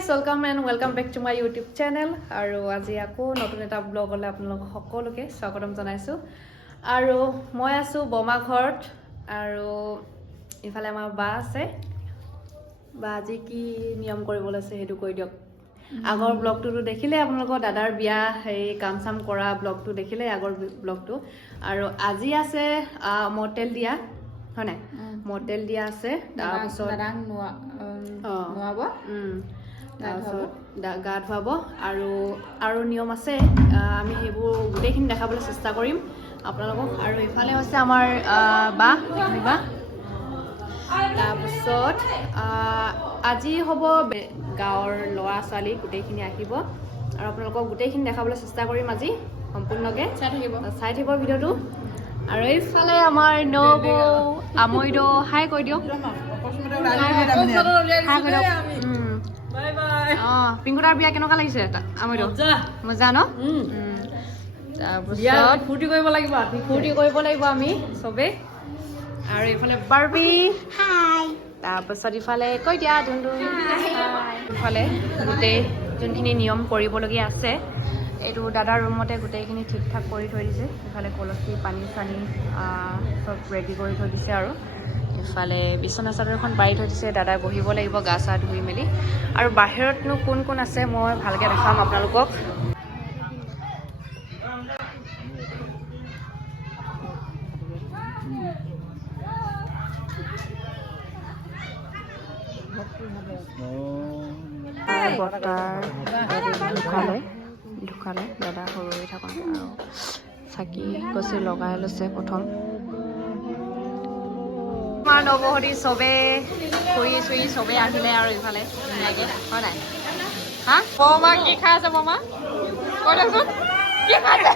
guys, welcome and welcome back to my YouTube channel. আৰু আজি আকৌ নতুন এটা ব্লগলৈ আপোনালোক সকলোকে স্বাগতম জনাইছো। আৰু মই আছো বমা ঘৰত আৰু ইফালে আমাৰ বা আছে। বা আজি কি নিয়ম কৰিব লৈছে হেতু কৈ দিয়ক। আগৰ ব্লগটো দেখিলে আপোনালোকৰ দাদাৰ বিয়া হেৰি কাম চাম কৰা ব্লগটো দেখিলে আগৰ ব্লগটো। আৰু আজি আছে মটেল দিয়া হয় নাই মটেল দিয়া আছে তাৰপিছত দাদাক নোৱাব গা ধুৱাব আৰু নিয়ম আছে আমি সেইবোৰ গোটেইখিনি দেখাবলৈ চেষ্টা কৰিম আপোনালোকক। আৰু ইফালে হৈছে আমাৰ বা তাৰপিছত আজি হ'ব গাঁৱৰ ল'ৰা ছোৱালী গোটেইখিনি আহিব আৰু আপোনালোকক গোটেইখিনি দেখাবলৈ চেষ্টা কৰিম আজি সম্পূৰ্ণকৈ চাই থাকিব ভিডিঅ'টো। আৰু এইফালে আমাৰ নবৌ আমৈদৌ হাই কৈ দিয়ক। পিংকুদাৰ বিয়া কেনেকুৱা লাগিছে আমৈদৌ? মজা ন? তাৰপিছত ফূৰ্তি কৰিব লাগিব আমি চবেই। আৰু এইফালে বাৰ্বি তাৰপিছত ইফালে কৈ দিয়া ধুন্দু। ইফালে গোটেই যোনখিনি নিয়ম কৰিবলগীয়া আছে এইটো দাদাৰ ৰুমতে গোটেইখিনি ঠিক ঠাক কৰি থৈ দিছে। ইফালে কলচী পানী চানী চব ৰেডি কৰি থৈ দিছে। আৰু ইফালে বিচনা চাদৰখন পাৰি থৈ দিছে। দাদাই বহিব লাগিব গা চা ধুই মেলি। আৰু বাহিৰতনো কোন কোন আছে মই ভালকৈ দেখাম আপোনালোকক। ঢুকালে দাদা সৰু হৈ থাকোঁতে আৰু চাকি গছি লগাই লৈছে প্ৰথম। আমাৰ নৱহতি চবে ফুৰি চুৰি চবে আহিলে আৰু ইফালে ধুনীয়াকৈ হয় নাই? হা বৰমা কি খাই আছে? বৰমা কৈ দিয়কচোন কি খাইছে?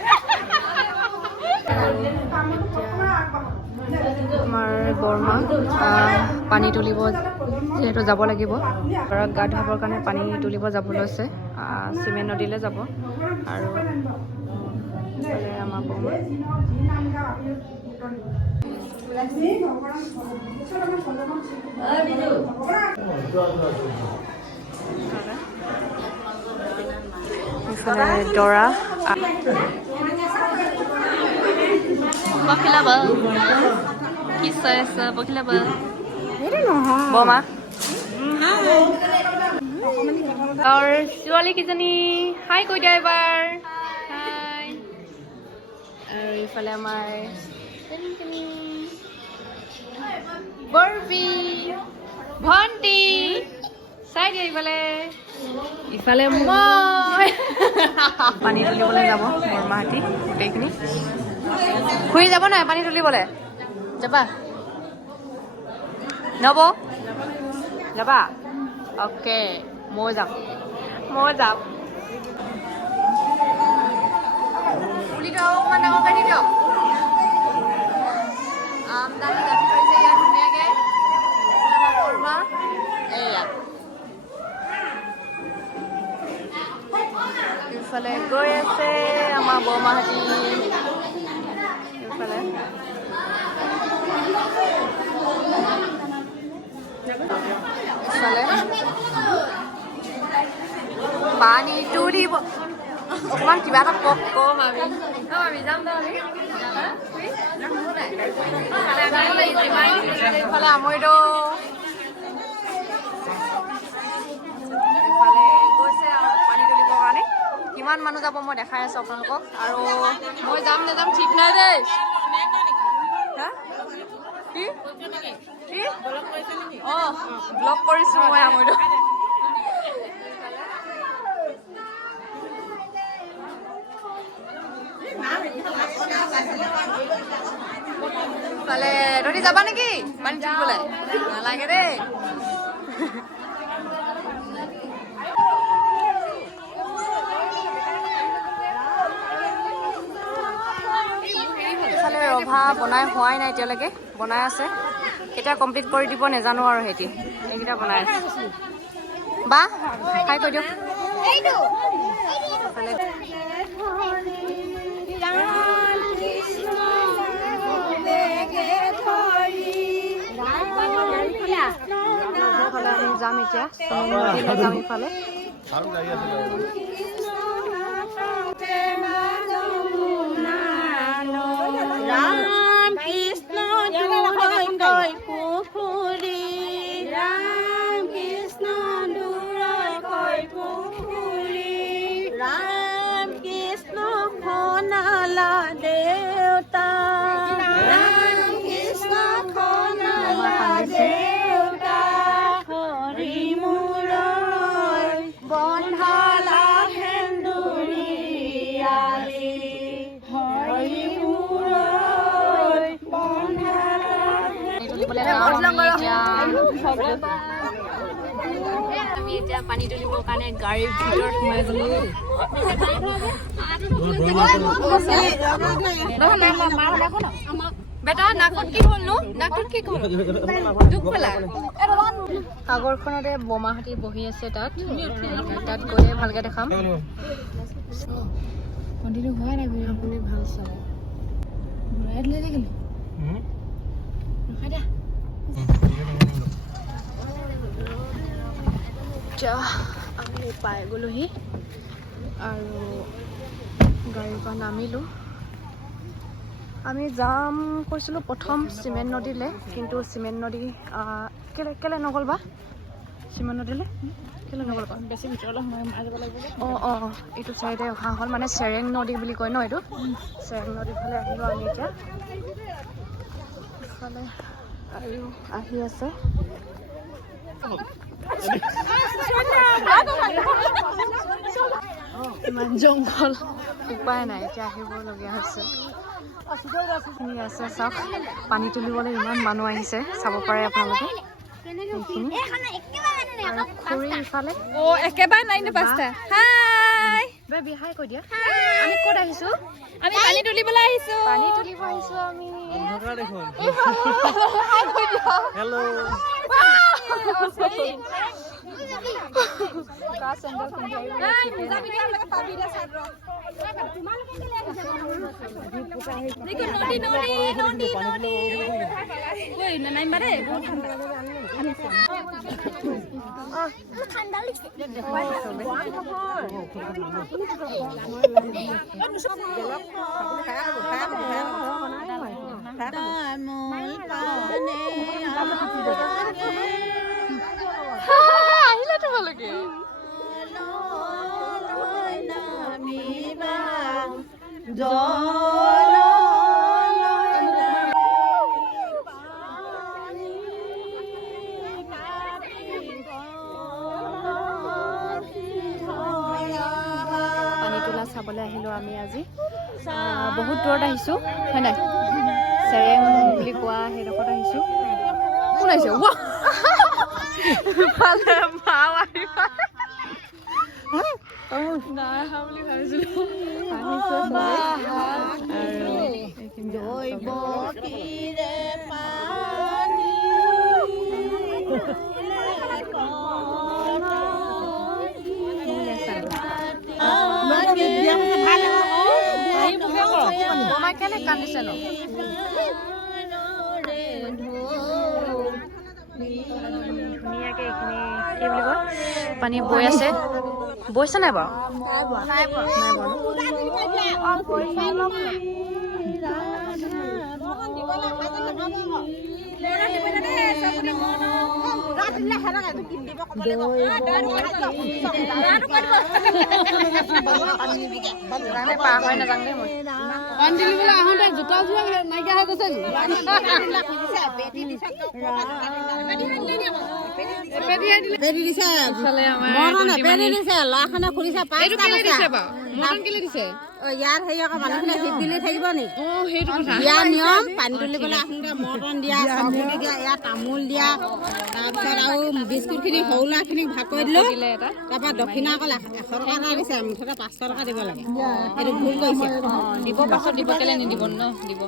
আমাৰ বৰমা পানী তুলিব যিহেতু যাব লাগিব ঘৰত গা ধুৱাবৰ কাৰণে পানী তুলিব যাব লৈছে। চিমেণ্ট নদীলৈ যাব। আৰু আমাৰ বৰমা ইফালে দৰা বখিলাব কি চাই আছে? বখিলাব বৰমা আৰু ছোৱালী কেইজনী হাই কৈ দিয়া এবাৰ। হাই। আৰু ইফালে আমাৰ বৰবি ভণ্টি চাই দিয়া ইফালে মই পানী তুলিবলৈ যাব বৰমাহঁতি গোটেইখিনি। ঘূৰি যাব নাই পানী তুলিবলৈ? যাবা নব? যাবা? অ'কে মই যাম পুলিটো অকণমান ডাঙৰ কৰি দিয়ক। আমদানি গাঁঠি কৰিছে ইয়াত ধুনীয়াকৈ বৰমা। এয়া ইফালে গৈ আছে আমাৰ বৰমাহঁতি। ইফালে পানী তুলিব অকণমান কিবা এটা কম আমি যাম ইফালে আমৈদৌ ইফালে গৈছে আৰু পানী তুলিবৰ কাৰণে। কিমান মানুহ যাব মই দেখাই আছোঁ আপোনালোকক। আৰু মই যাম নেযাম ঠিক নাই দেই। কি ব্লগ কৰিছোঁ মই আমৈদৌ। ইফালে তহঁতি যাবা নেকি পানী তুলিবলৈ? নালাগে দেই। ইফালে ৰভা বনাই হোৱাই নাই এতিয়ালৈকে, বনাই আছে। কেতিয়া কমপ্লিট কৰি দিব নেজানো আৰু সেইকেইটা বনাই আছে। বা খাই কৈ দিয়ক। ইফালে যাম এতিয়া নদীলৈ যাম ইফালে ৰাম কৃষ্ণ দুৰৈ কৈ পুখুৰী ৰাম কৃষ্ণ দুৰৈ কৈ পুখুৰী ৰাম কৃষ্ণ খনালা দেউতা ৰাম কৃষ্ণ খনালা দেউতা হৰি মূৰৈ বন্ধালা সেন্দুৰীয়ালি হৰি মূৰৈ বন্ধালা আমি এতিয়া পানী তুলিবৰ কাৰণে গাড়ীৰ ভিতৰত সোমাই গলো বেটা নাকত কি হ'লনো নাকত কি হ'ল দুখ পালা সাগৰখনতে বোমাহাতী বহি আছে তাত গৈয়ে ভালকে দেখাম কণ্টিনিউ হোৱা নাই আপুনি ভাল চাব ঘূৰাই দিলে নেকি ৰখাই দিয়া আমি পাই গ'লোহি আৰু গাড়ীৰ পৰা নামিলোঁ আমি যাম কৈছিলোঁ প্ৰথম চিমেণ্ট নদীলৈ কিন্তু চিমেণ্ট নদী কেলে নগ'ল বা চিমেণ্ট নদীলৈ কেলে নগ'ল বা বেছি ভিতৰলৈ সোমাই যাব লাগিব অঁ এইটো চাইডে অহা হ'ল মানে চেৰেং নদী বুলি কয় ন এইটো চেৰেং নদীৰ ফালে আহিলোঁ আমি এতিয়া ইফালে আৰু আহি আছে ইমান জংঘল উপায় নাই এতিয়া আহিবলগীয়া হৈছে আছে চাওক পানী তুলিবলৈ ইমান মানুহ আহিছে চাব পাৰে আপোনালোকে আৰু খুৰী ইফালে একেবাৰে 9:05 হাই বেবি হাই কৈ দিয়া আমি ক'ত আহিছোঁ আমি পানী তুলিবলৈ আহিছো পানী তুলিব আহিছোঁ আমি হেল্ল' আহিলে তোমালোকে পানী তোলা চাবলৈ আহিলোঁ আমি আজি বহুত দূৰত আহিছোঁ হয় নাই চেৰেং বুলি কোৱা সেইডোখৰত আহিছোঁ কোন আহিছে নাই অহা বুলি ভাবিছিলোঁ কেনে কান্দিছে ন ধুনীয়াকে এইখিনি কি বুলি কয় পানী বৈ আছে বৈছে নাই বাৰু নাই পাৰ হয় নাজানো দেই মই পানী তুলিবলৈ আহোঁতে জোতা যোৱা নাইকিয়া হৈ গৈছে ইয়াত হেৰি আকৌ মানুহখিনি শিপিলি থাকিব নি দিয়া নিয়ম পানী তুলিবলৈ আহোঁতে মৰ্টন দিয়া চাউলি দিয়া ইয়াত তামোল দিয়া তাৰপিছত আৰু বিস্কুটখিনি সৰু ল'ৰাখিনিক ভাগ কৰি দিলোঁ তাৰপৰা দক্ষিণা অকল 100 টকা এটা দিছে মুঠতে 500 টকা দিব লাগে সেইটো ভুল কৰিছে দিব পাছত দিব কেলে নিদিব ন দিব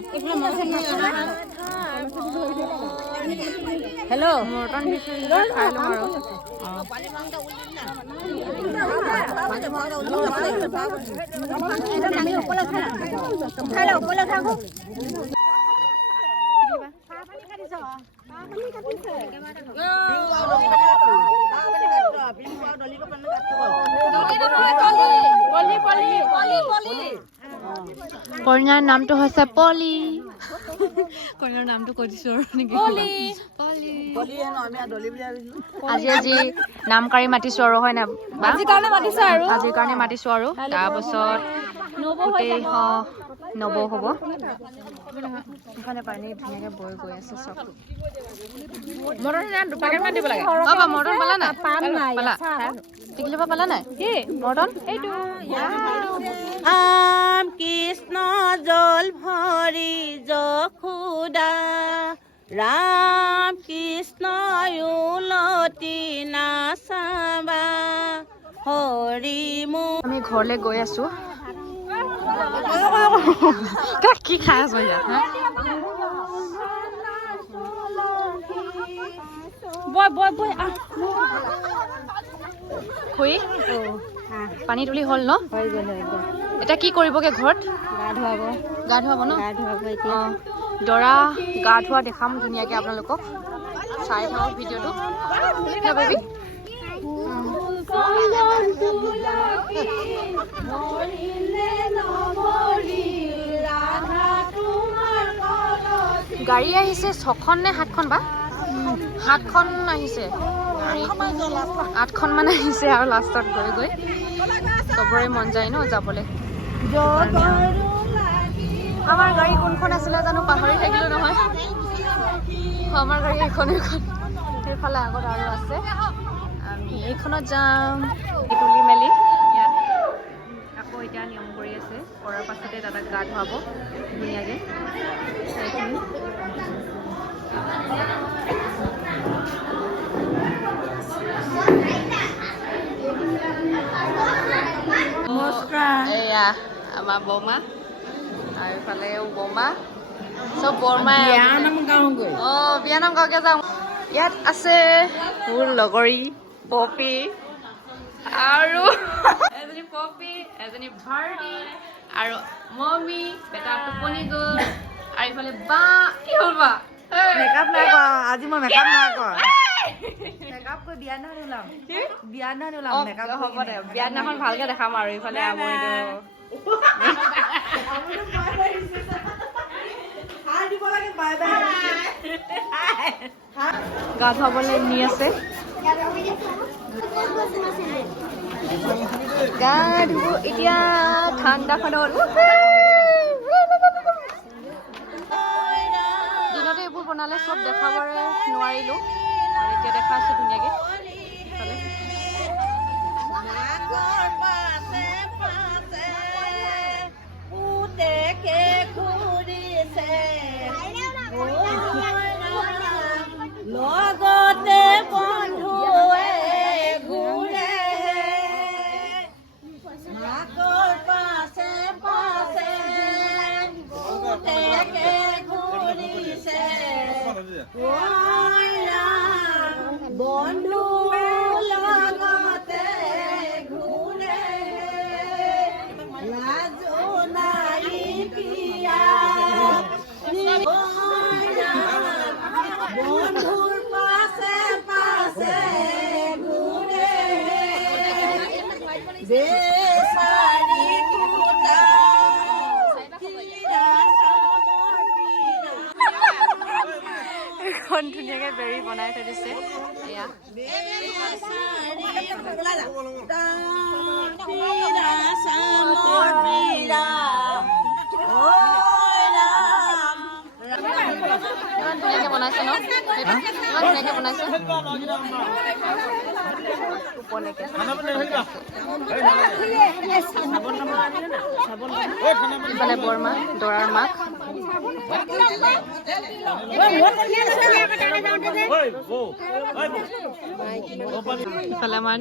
হেল্ল' মৰ্টন দিছোঁ খাই লওঁ আৰু কন্যাৰ নামটো হৈছে পলি কন্যাৰ নামটো কৈ দিছো নেকি আজি নামকাৰী মাতিছো আৰু হয় না আজিৰ কাৰণে মাতিছো আৰু তাৰপাছত নব হ'ব এখানে পানী ধুনীয়াকে বৈ গৈ আছে চব মটন দুপাকেটমান দিব লাগে মটন পালা নাই পালা টিকলিবা পালা নাই কি মটন এইটো আম কৃষ্ণ জল ভৰি যশোদা ৰাম কৃষ্ণ উলতি নাচাবা হৰি আমি ঘৰলৈ গৈ আছো কি খাই আছো ইয়াত খুৰী পানী তুলি হ'ল ন এতিয়া কি কৰিবগে ঘৰত গা ধুৱাব ন দৰা গা ধোৱা দেখাম ধুনীয়াকে আপোনালোকক চাই থাকক ভিডিঅ'টো বেবী গাড়ী আহিছে 6খন নে 7খন বা 7খন আহিছে 8খন মান আহিছে আৰু লাষ্টত গৈ গৈ চবৰে মন যায় ন যাবলৈ আমাৰ গাড়ী কোনখন আছিলে জানো পাহৰি থাকিলো নহয় আমাৰ গাড়ী এখন সেইফালে আগত আৰু আছে আমি এইখনত যাম তুলি মেলি ইয়াত আকৌ এতিয়া নিয়ম কৰি আছে কৰাৰ পাছতে দাদাক গা ধুৱাব ধুনীয়াকৈ এয়া আমাৰ বৰমা আৰু এইফালেও বৰমা চব বৰমা বিয়ানাম গাঁৱকে যাওঁ ইয়াত আছে মোৰ লগৰী পপি আৰু এজনী পপি এজনী ভাৰ্টি আৰু মমি বেটা টোপনি গ'ল আৰু ইফালে বা কি হ'ল বা মেকআপ নাই কৰা আজি মই মেকআপ নাই কৰা মেকআপ কৰি বিয়া নহয় ওলাম মেকআপ হ'ব দে বিয়া দিনাখন ভালকে দেখাম আৰু ইফালে আমৰিটো গা ধুৱাবলৈ নি আছে গা ধুব এতিয়া ঠাণ্ডাখনত দিনতে এইবোৰ বনালে চব দেখাবলৈ নোৱাৰিলো আৰু এতিয়া দেখাইছো ধুনীয়াকে লগতে বন্ধুৱে ঘূৰে মাকৰ পাছে পাছে পুতেকে ঘূৰিছে বন্ধু লগতে ঘূৰে লাজো নাই পিয়া বন্ধুৰ পাছে পাছে ঘূৰে বেচাৰি পুতা এখন ধুনীয়াকে বেৰি বনাই থৈ দিছে এয়া ইমান ধুনীয়াকে বনাইছে ন ইমান ধুনীয়াকে বনাইছে ওপৰলৈকে ইফালে বৰমা দৰাৰ মাক ইফালে আমাৰ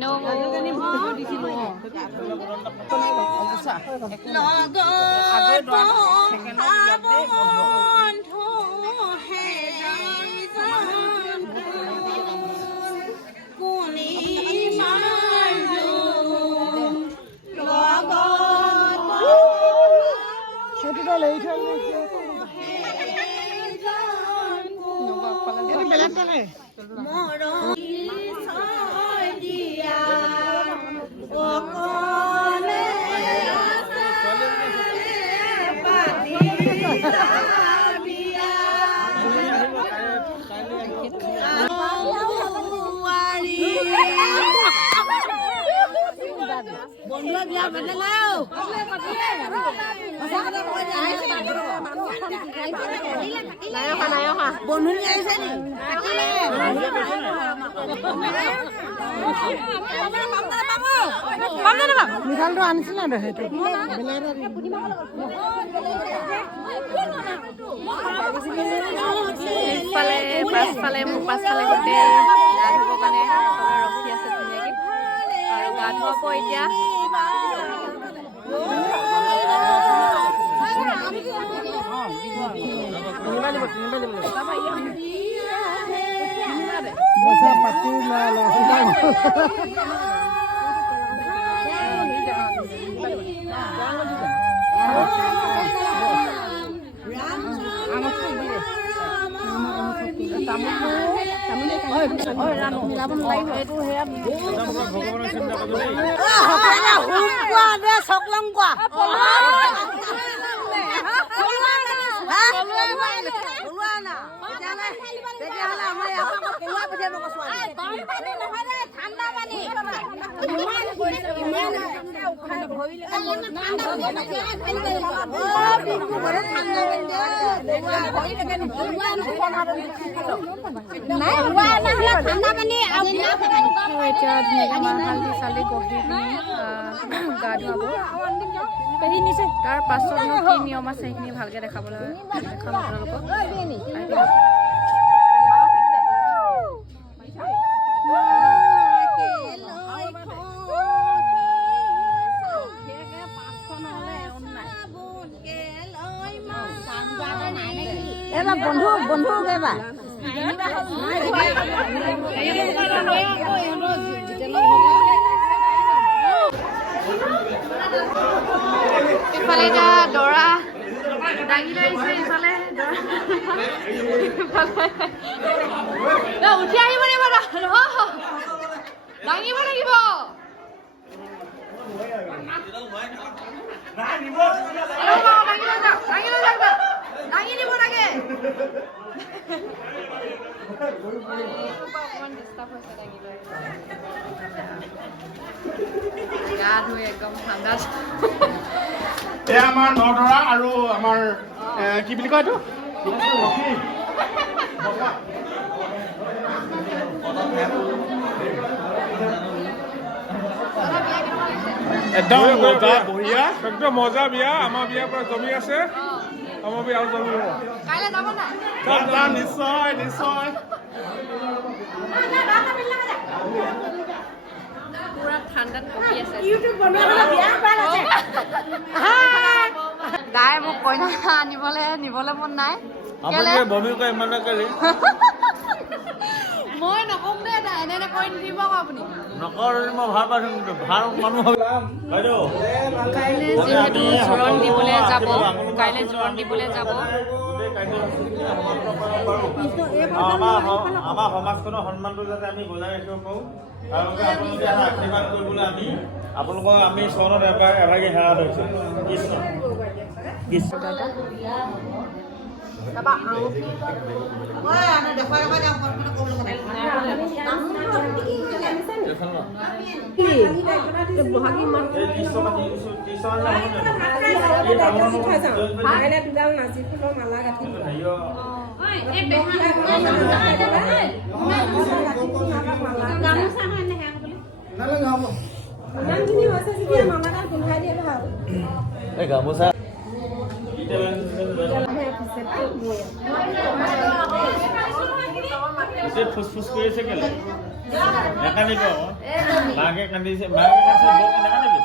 মৰম দিয়া মিঠালটো আনিছিল না সেইটো পিছফালে পাছফালে মোৰ পাছফালে গোটেই গা ধুবৰ কাৰণে চবে ৰখি আছে ধুনীয়াকৈ আৰু গা ধুৱাব এতিয়া হালধি চালদি গঢ়ি পিনি গা ধুৱাব তাৰ পাছতনো কি নিয়ম আছে সেইখিনি ভালকৈ দেখাবলৈ দেখাম আপোনালোকক এবাৰ বন্ধু বন্ধু এবাৰ ইফালে এতিয়া দৰা দাঙি লৈ আহিছে ইফালে উঠি আহিব লাগিব দাঙিব লাগিব দাঙি দিব লাগে গা ধুই একদম ঠাণ্ডাত এয়া আমাৰ নদৰা আৰু আমাৰ কি বুলি কয় এইটো একদম মজা বঢ়িয়া একদম মজা বিয়া আমাৰ বিয়াৰ পৰা জমি আছে আমাৰ বিয়া আৰু জমি হ'ব কাইলৈ যাব না যাম নিশ্চয় নিশ্চয় পুৰা ঠাণ্ডাত পকি আছে দাই মোক কইনা নিবলৈ মন নাই মই নকম দে এনে কৈ নিদিব আকৌ আপুনি কাইলৈ যিহেতু জোৰণ দিবলৈ যাব আমাৰ সমাজখনৰ সন্মানটো যাতে আমি বজাই ৰাখিব পাৰোঁ তাৰ বাবে আপোনালোকে আশীৰ্বাদ কৰিবলৈ আপোনালোকক আমি চৰণত এভাগি সেৱা লৈছোঁ কৃষ্ণ কৃষ্ণ গামোচা ফুচফুচ কৰি আছে কেলে নাকান্দিব মাকে কান্দিছে মাকে কান্দিছে বৌক নাকান্দিবি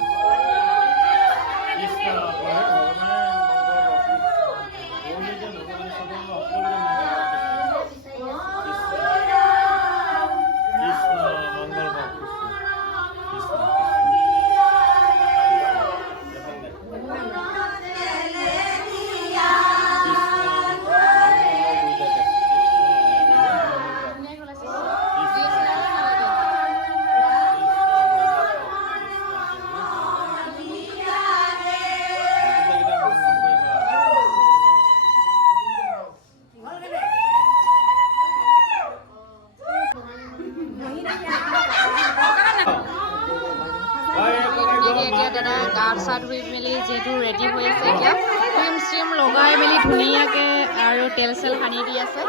দাদা গা চা ধুই মেলি যিহেতু ৰেডি হৈ আছে এতিয়া ক্ৰীম চ্ৰীম লগাই মেলি ধুনীয়াকৈ আৰু তেল চেল সানি দি আছে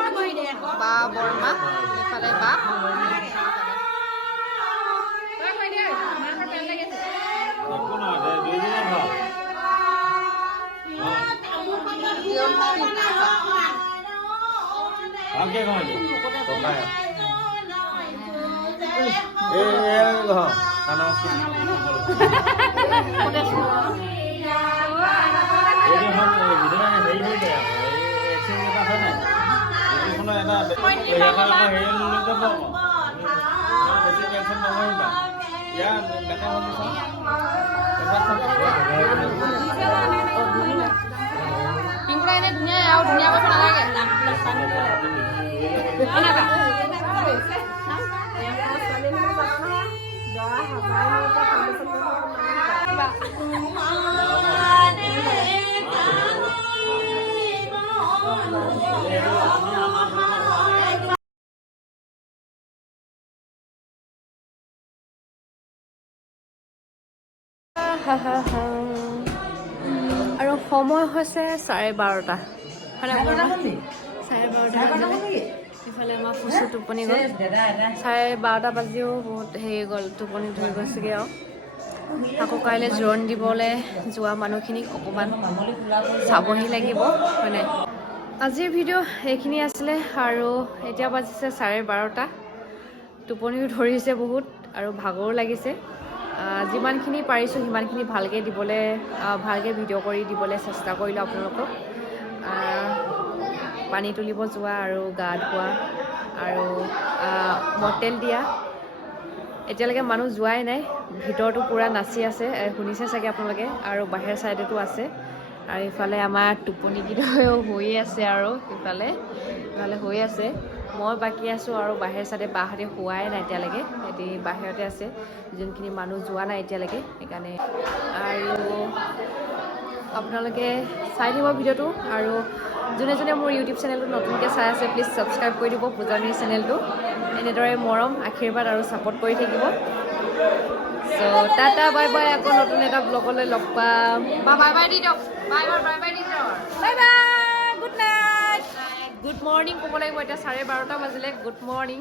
বা বৰমা এইফালে বা একো নহয় দুইজনে ভাল ভালকে কওঁ পিংকুৰা এনে ধুনীয়া আৰু ধুনীয়া কৰিব নালাগে আৰু সময় হৈছে 12:30 ইফালে আমাৰ ফুচু টোপনি গ'ল 12:30 বাজিও বহুত হেৰি গ'ল টোপনি ধৰি গৈছেগৈ আৰু আকৌ কাইলৈ জোৰোণ দিবলৈ যোৱা মানুহখিনিক অকণমান চাবহি লাগিব হয়নে আজিৰ ভিডিঅ' এইখিনি আছিলে আৰু এতিয়া বাজিছে 12:30 টোপনিও ধৰিছে বহুত আৰু ভাগৰো লাগিছে যিমানখিনি পাৰিছোঁ সিমানখিনি ভালকৈ দিবলৈ ভালকৈ ভিডিঅ' কৰি দিবলৈ চেষ্টা কৰিলোঁ আপোনালোকক পানী তুলিব যোৱা আৰু গা ধোৱা আৰু মটেল দিয়া এতিয়ালৈকে মানুহ যোৱাই নাই ভিতৰতো পূৰা নাচি আছে শুনিছে চাগে আপোনালোকে আৰু বাহিৰৰ ছাইডতো আছে আৰু ইফালে আমাৰ টোপনিকেইটাও হৈ আছে আৰু ইফালে হৈ আছে মই বাকী আছোঁ আৰু বাহিৰৰ ছাইডে বাহঁতে শোৱাই নাই এতিয়ালৈকে সিহঁতি বাহিৰতে আছে যোনখিনি মানুহ যোৱা নাই এতিয়ালৈকে সেইকাৰণে আৰু আপোনালোকে চাই দিব ভিডিঅ'টো আৰু যোনে যোনে মোৰ ইউটিউব চেনেলটো নতুনকৈ চাই আছে প্লিজ ছাবস্ক্ৰাইব কৰি দিব পূজানীৰ চেনেলটো এনেদৰে মৰম আশীৰ্বাদ আৰু ছাপোৰ্ট কৰি থাকিব চ' টাটা বাই বাই আকৌ নতুন এটা ব্লগলৈ লগ পাম বা বাই বাই দি দিয়ক বাই বাই দি দিয়ক bye bye good night good morning ক'ব লাগিব এতিয়া 12:30 বাজিলে গুড মৰ্ণিং